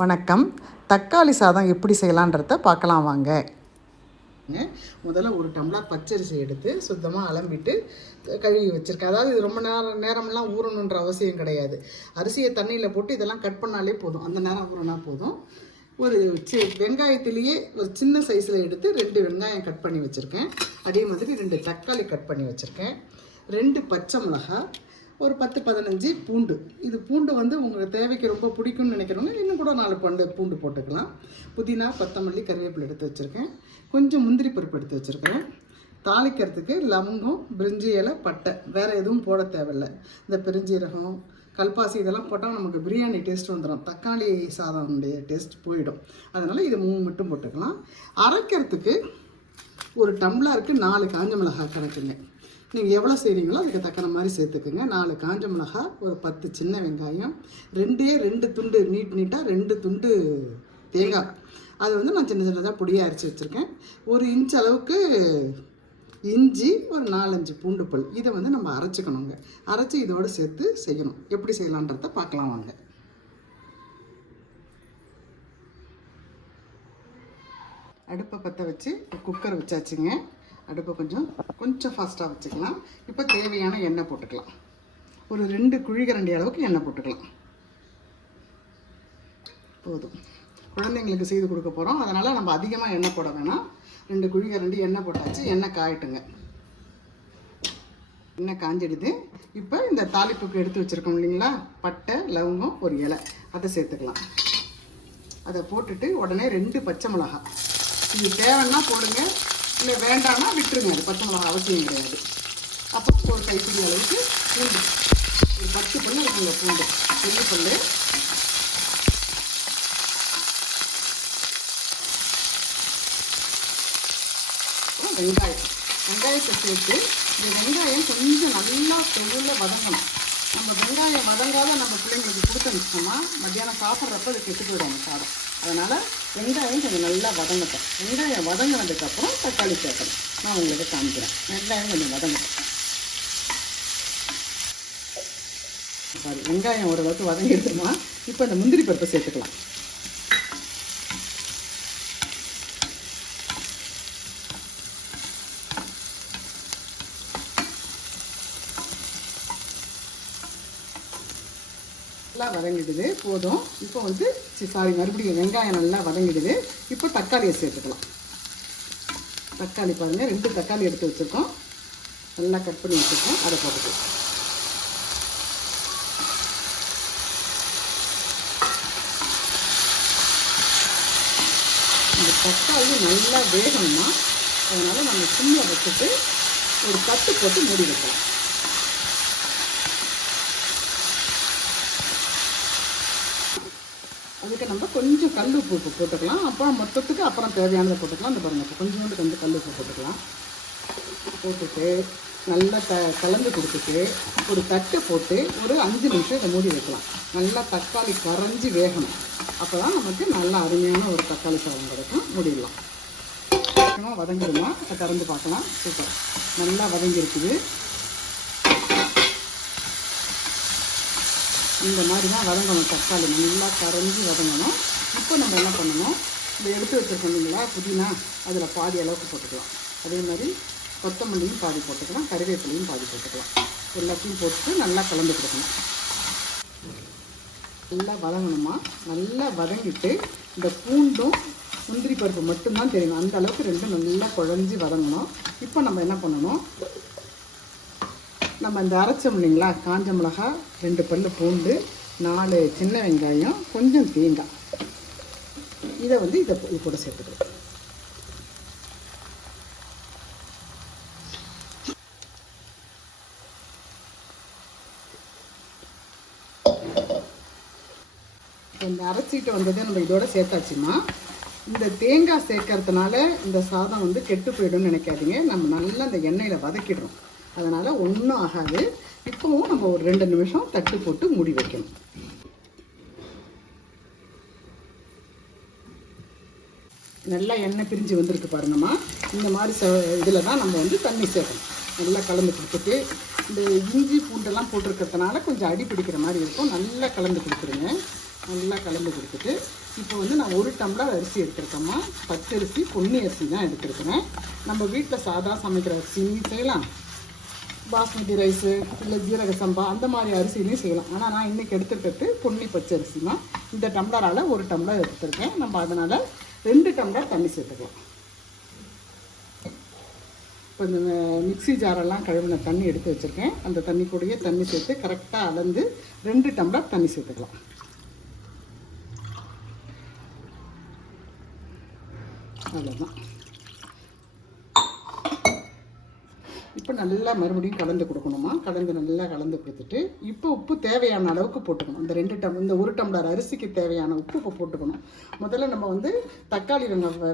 வணக்கம். தக்காளி சாதம் எப்படி செய்யலான்றத பார்க்கலாம் வாங்க. முதல்ல ஒரு டம்ளர் பச்சரிசி எடுத்து சுத்தமாக அலம்பிட்டு கழுவி வச்சுருக்கேன். அதாவது இது ரொம்ப நேரமெல்லாம் ஊறணுன்ற அவசியம் கிடையாது. அரிசியை தண்ணியில் போட்டு இதெல்லாம் கட் பண்ணாலே போதும், அந்த நேரம் ஊறினா போதும். ஒரு வெங்காயத்திலேயே ஒரு சின்ன சைஸில் எடுத்து 2 வெங்காயம் கட் பண்ணி வச்சுருக்கேன். அதே மாதிரி 2 தக்காளி கட் பண்ணி வச்சுருக்கேன். 2 பச்சை மிளகாய், ஒரு 10-15 பூண்டு. இது பூண்டு உங்களுக்கு தேவைக்கு ரொம்ப பிடிக்கும்னு நினைக்கிறவங்க இன்னும் கூட 4 பூண்டு போட்டுக்கலாம். புதினா, கொத்தமல்லி, கருவேப்பிலை எடுத்து வச்சுருக்கேன். கொஞ்சம் முந்திரி பருப்பு எடுத்து வச்சுருக்கேன். தாளிக்கிறதுக்கு லவங்கம், பிரிஞ்சி இலை, பட்டை, வேறு எதுவும் போட தேவையில்லை. இந்த பெருஞ்சீரகம், கல்பாசி இதெல்லாம் போட்டால் நமக்கு பிரியாணி டேஸ்ட் வந்துடும், தக்காளி சாதனுடைய டேஸ்ட் போயிடும். அதனால் இது 3 மட்டும் போட்டுக்கலாம். அரைக்கிறதுக்கு ஒரு டம்ளருக்கு 4 காஞ்ச மிளகாய் கணக்குங்க. நீங்கள் எவ்வளோ செய்கிறீங்களோ அதுக்கு தக்கன மாதிரி சேர்த்துக்குங்க. 4 காஞ்ச மிளகாய், ஒரு 10 சின்ன வெங்காயம், 2 துண்டு நீட்டாக 2 துண்டு தேங்காய். அது நான் சின்ன சின்னதாக பொடியாக அரைச்சி வச்சுருக்கேன். 1 இன்ச் அளவுக்கு இஞ்சி, ஒரு 4-5 பூண்டு பல். இதை நம்ம அரைச்சிக்கணுங்க. அரைச்சி இதோடு சேர்த்து செய்யணும். எப்படி செய்யலான்றத பார்க்கலாம் வாங்க. அடுப்பை பற்ற வச்சு குக்கர் வச்சாச்சுங்க. அடுப்பை கொஞ்சம் ஃபாஸ்ட்டாக வச்சுக்கலாம். இப்போ தேவையான எண்ணெய் போட்டுக்கலாம். ஒரு 2 குழிக்கரண்டி அளவுக்கு எண்ணெய் போட்டுக்கலாம். போதும், குழந்தைங்களுக்கு செய்து கொடுக்க போகிறோம், அதனால் நம்ம அதிகமாக எண்ணெய் போட வேணாம். 2 குழிக்கரண்டி எண்ணெய் போட்டாச்சு. எண்ணெய் காயட்டுங்க. எண்ணெய் காஞ்சிடுது. இப்போ இந்த தாளிப்புக்கு எடுத்து வச்சுருக்கோம் இல்லைங்களா, பட்டை, லவங்கம், ஒரு இலை, அதை சேர்த்துக்கலாம். அதை போட்டுட்டு உடனே 2 பச்சை மிளகாய். இது தேவைன்னா போடுங்க, இல்லை வேண்டாம்னா விட்டுருங்க. அது பச்சை மிளகாய் அவசியம் கிடையாது. அப்புறம் ஒரு கைப்பிடி அளவுக்கு பூண்டு, ஒரு 10 பல்லு இருக்குங்க பூண்டு, பெரிய பல்லு. வெங்காயத்தை சேர்த்து இந்த வெங்காயம் கொஞ்சம் நல்லா தெளிவில் வதங்கணும். நம்ம வெங்காயம் வதங்காத நம்ம பிள்ளைங்களுக்கு கொடுத்து அனுப்பிச்சோம்னா மத்தியானம் சாப்பிட்றப்ப அது கெட்டு போயிடும் சாதம். அதனால் வெங்காயம் கொஞ்சம் நல்லா வதங்கட்டும். வெங்காயம் வதங்கினதுக்கப்புறம் தக்காளி சேர்க்கணும். நான் உங்களுக்கு காமிக்கிறேன். வெங்காயம் கொஞ்சம் வதங்கட்டும். சாரி, வெங்காயம் ஓரளவுக்கு வதங்கிடுமா. இப்போ இந்த முந்திரி பருப்பை சேர்த்துக்கலாம். நல்லா வதங்கிடுது, போதும். இப்போ மறுபடியும் வெங்காயம் நல்லா வதங்கிடுது. இப்போ தக்காளியை சேர்த்துக்கலாம். தக்காளி பாருங்கள், 2 தக்காளி எடுத்து வச்சுருக்கோம், நல்லா கட் பண்ணி வச்சுருக்கோம். அதை போட்டுக்கலாம். இந்த தக்காளி நல்லா வேகணுமா, அதனால் நம்ம சிம்மில் வச்சுட்டு ஒரு தட்டு போட்டு மூடி வைக்கலாம். அதுக்கு நம்ம கொஞ்சம் கல் உப்பு போட்டுக்கலாம். அப்புறம் மொத்தத்துக்கு அப்புறம் தேவையானதை போட்டுக்கலாம். இந்த பாருங்கள், கொஞ்சம் கல் உப்பு போட்டுக்கலாம். போட்டுட்டு நல்லா கலந்து கொடுத்துட்டு ஒரு தட்டை போட்டு ஒரு 5 நிமிஷம் இதை மூடி வைக்கலாம். நல்லா தக்காளி கரைஞ்சி வேகணும். அப்போ தான் நமக்கு நல்லா அருமையான ஒரு தக்காளி சாதம் கிடைக்கும். மூடிடலாம். வதங்கிடுமா, அதை திறந்து பார்க்கலாம். சூப்பர், நல்லா வதங்கிருக்குது. இந்த மாதிரி தான் வதங்கணும். தக்காளி நல்லா கரைஞ்சி வதங்கணும். இப்போ நம்ம என்ன பண்ணணும், இந்த எடுத்து வச்சுருக்கோம் இல்லைங்களா புதினா, அதில் பாதி அளவுக்கு போட்டுக்கலாம். அதே மாதிரி கொத்தமல்லியும் பாதி போட்டுக்கலாம், கருவேப்பிலையும் பாதி போட்டுக்கலாம். எல்லாத்தையும் போட்டு நல்லா கலந்து கொடுக்கணும். நல்லா வதங்கணுமா. நல்லா வதங்கிட்டு இந்த பூண்டும் முந்திரி பருப்பு மட்டும்தான் தெரியும், அந்த அளவுக்கு 2 நல்லா குழஞ்சி வதங்கணும். இப்போ நம்ம என்ன பண்ணணும், நம்ம இந்த அரைச்சோம் இல்லைங்களா, காஞ்ச மிளகாய், 2 பல்லு பூண்டு, 4 சின்ன வெங்காயம், கொஞ்சம் தேங்காய், இதை இது கூட சேர்த்துக்கலாம். இந்த அரைச்சிட்டு வந்ததை நம்ம இதோட சேர்த்தாச்சுன்னா, இந்த தேங்காய் சேர்க்கறதுனால இந்த சாதம் கெட்டு போயிடும்னு நினைக்காதீங்க. நம்ம நல்லா இந்த எண்ணெயில் வதக்கிடுறோம், அதனால் ஒன்றும் ஆகாது. இப்போவும் நம்ம ஒரு 2 நிமிஷம் தட்டு போட்டு மூடி வைக்கணும். நல்லா எண்ணெய் பிரிஞ்சு வந்திருக்கு பாருங்கம்மா. இந்த மாதிரி இதில் தான் நம்ம தண்ணி சேர்க்கணும். நல்லா கலந்து கொடுத்துட்டு இந்த இஞ்சி பூண்டெல்லாம் போட்டிருக்கிறதுனால கொஞ்சம் அடி பிடிக்கிற மாதிரி இருக்கும். நல்லா கலந்து கொடுத்துருங்க. நல்லா கலந்து கொடுத்துட்டு இப்போ வந்து நான் 1 டம்ளர் அரிசி எடுத்துருக்கேம்மா. பச்சரிசி பொன்னி அரிசி தான் எடுத்துருக்கிறேன். நம்ம வீட்டில் சாதா சமைக்கிற அரிசியும் செய்யலாம், பாஸ்மதி ரைஸு இல்லை ஜீரக சம்பா அந்த மாதிரி அரிசிலையும் செய்யலாம். ஆனால் நான் இன்றைக்கி எடுத்துக்கிறது பொன்னி பச்சரிசி தான். இந்த டம்ளரால் 1 டம்ளர் எடுத்துருக்கேன். நம்ம அதனால் 2 டம்ளர் தண்ணி சேர்த்துக்கலாம். இப்போ இந்த மிக்ஸி ஜாரெல்லாம் கழுவின தண்ணி எடுத்து வச்சுருக்கேன். அந்த தண்ணி கூடயே தண்ணி சேர்த்து கரெக்டாக அளந்து 2 டம்ளர் தண்ணி சேர்த்துக்கலாம். அவ்வளோதான். இப்போ நல்லா மறுபடியும் கலந்து கொடுக்கணுமா. நல்லா கலந்து கொடுத்துட்டு இப்போ உப்பு தேவையான அளவுக்கு போட்டுக்கணும். இந்த 1 டம்ளர் அரிசிக்கு தேவையான உப்பு இப்போ போட்டுக்கணும். முதல்ல நம்ம வந்து தக்காளி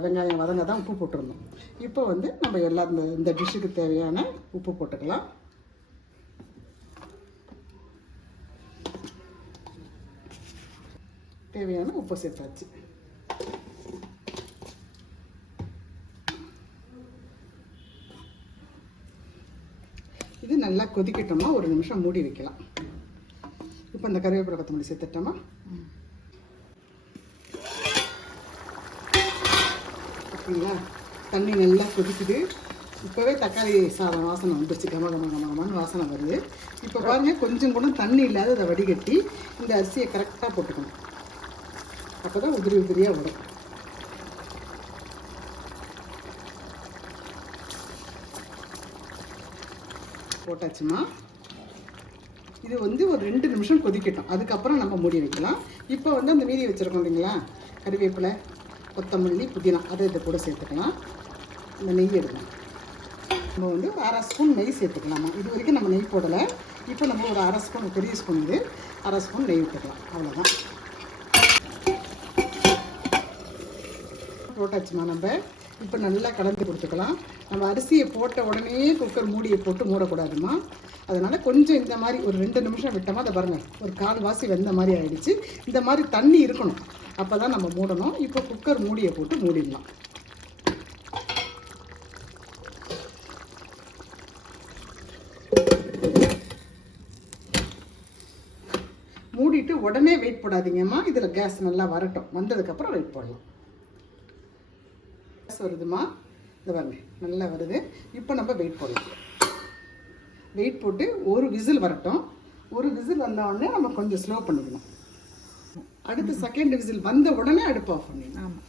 வெங்காயம் வதங்க தான் உப்பு போட்டுருந்தோம். இப்போ வந்து நம்ம எல்லா இந்த டிஷ்ஷுக்கு தேவையான உப்பு போட்டுக்கலாம். தேவையான உப்பு சேர்த்தாச்சு. இது நல்லா கொதிக்கட்டோமா, 1 நிமிஷம் மூடி வைக்கலாம். இப்போ இந்த கருவேப்பிலை கொத்தமல்லி சேர்த்துட்டோமா. அப்படிங்களா, தண்ணி நல்லா கொதிக்குது. இப்போவே தக்காளி சாதம் வாசனை வந்துருச்சு. கமகமன்னு வாசனை வருது. இப்போ பாருங்கள், கொஞ்சம் கூட தண்ணி இல்லாத அதை வடிகட்டி இந்த அரிசியை கரெக்டாக போட்டுக்கணும். அப்போ தான் உதிரி உதிரியாக வரும். போட்டாச்சுமா. இது வந்து ஒரு 2 நிமிஷம் கொதிக்கட்டும். அதுக்கப்புறம் நம்ம மூடி வைக்கலாம். இப்போ வந்து அந்த மீதி வச்சுருக்கோம் இல்லைங்களா, கறிவேப்பிலை கொத்தமல்லி புதினா, அதை இதை கூட சேர்த்துக்கலாம். இந்த நெய் எடுக்கணும். நம்ம வந்து 1/2 ஸ்பூன் நெய் சேர்த்துக்கலாமா. இது வரைக்கும் நம்ம நெய் போடலை. இப்போ நம்ம ஒரு 1/2 ஸ்பூன், பெரிய ஸ்பூன் இது 1/2 ஸ்பூன் நெய் விட்டுக்கலாம். அவ்வளோதான். போட்டாச்சுமா. நம்ம இப்போ நல்லா கலந்து கொடுத்துக்கலாம். நம்ம அரிசியை போட்ட உடனே குக்கர் மூடியை போட்டு மூடக்கூடாதுமா. அதனால் கொஞ்சம் இந்த மாதிரி ஒரு 2 நிமிஷம் விட்டோமா. அதை பாருங்கள், ஒரு 1/4 வாசி வெந்த மாதிரி ஆகிடுச்சு. இந்த மாதிரி தண்ணி இருக்கணும், அப்போ தான் நம்ம மூடணும். இப்போ குக்கர் மூடியை போட்டு மூடிடலாம். மூடிட்டு உடனே வெயிட் போடாதீங்கம்மா. இதில் கேஸ் நல்லா வரட்டும். வந்ததுக்கப்புறம் வெயிட் போடலாம். வருதுமா, இந்த பாருங்க நல்லா வருது. இப்போ நம்ம வெயிட் போடலாம். வெயிட் போட்டு ஒரு விசில் வரட்டும். ஒரு விசில் வந்த உடனே நம்ம கொஞ்சம் ஸ்லோ பண்ணிக்கணும். அடுத்து செகண்ட் விசில் வந்த உடனே அடுப்பு ஆஃப் பண்ணிடணும். ஆமாம்.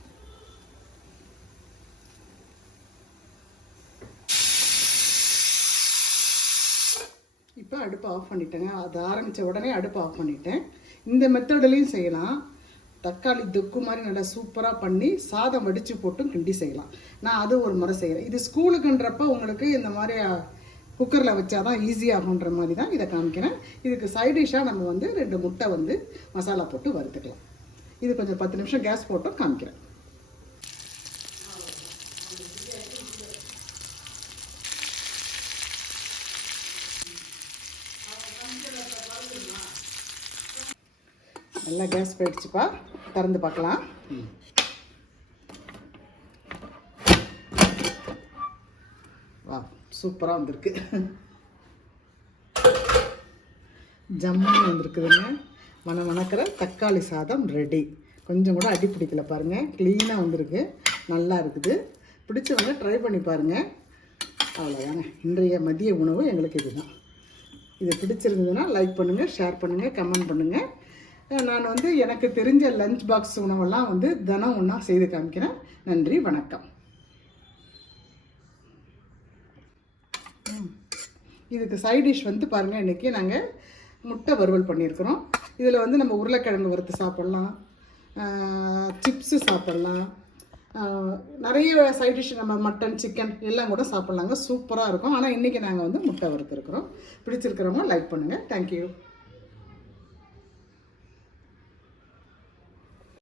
இப்போ அடுப்பு ஆஃப் பண்ணிட்டேங்க. அது ஆரம்பித்த உடனே அடுப்பு ஆஃப் பண்ணிட்டேன். இந்த மெத்தட்லையும் செய்யலாம். தக்காளி தொக்கு மாதிரி நல்லா சூப்பராக பண்ணி சாதம் வடித்து போட்டும் கிண்டி செய்யலாம். நான் அது ஒரு முறை செய்கிறேன். இது ஸ்கூலுக்குன்றப்ப உங்களுக்கு இந்த மாதிரி குக்கரில் வச்சாதான் ஈஸியாகுன்ற மாதிரி தான் இதை காமிக்கிறேன். இதுக்கு சைடிஷாக நம்ம வந்து 2 முட்டை வந்து மசாலா போட்டு வறுத்துக்கலாம். இது கொஞ்சம் 10 நிமிஷம் கேஸ் போட்டும் காமிக்கிறேன். நல்லா கேஸ் போயிடுச்சுப்பா. திறந்து பார்க்கலாம். வா, சூப்பராக வந்திருக்கு. ஜம்முன்னு வந்திருக்குதுங்க. மணக்கிற தக்காளி சாதம் ரெடி. கொஞ்சம் கூட அடி பிடிக்கல பாருங்கள். க்ளீனாக வந்திருக்கு. நல்லா இருக்குது. பிடிச்சவங்க ட்ரை பண்ணி பாருங்கள். அவ்வளோதாங்க. இன்றைய மதிய உணவு எங்களுக்கு இதுதான். இது பிடிச்சிருந்ததுன்னா லைக் பண்ணுங்கள், ஷேர் பண்ணுங்கள், கமெண்ட் பண்ணுங்கள். நான் வந்து எனக்கு தெரிஞ்ச லஞ்ச் பாக்ஸ் உணவெல்லாம் வந்து தினம் ஒன்றா செய்து காமிக்கிறேன். நன்றி, வணக்கம். இதுக்கு சைட் டிஷ் வந்து பாருங்கள், இன்றைக்கி நாங்கள் முட்டை வறுவல் பண்ணியிருக்கிறோம். இதில் வந்து நம்ம உருளைக்கிழங்கு வறுத்து சாப்பிட்லாம், சிப்ஸு சாப்பிட்லாம், நிறைய சைட் டிஷ் நம்ம மட்டன் சிக்கன் எல்லாம் கூட சாப்பிட்லாங்க. சூப்பராக இருக்கும். ஆனால் இன்றைக்கி நாங்கள் வந்து முட்டை வறுத்துருக்குறோம். பிடிச்சிருக்கிறவங்க லைக் பண்ணுங்கள். தேங்க்யூ.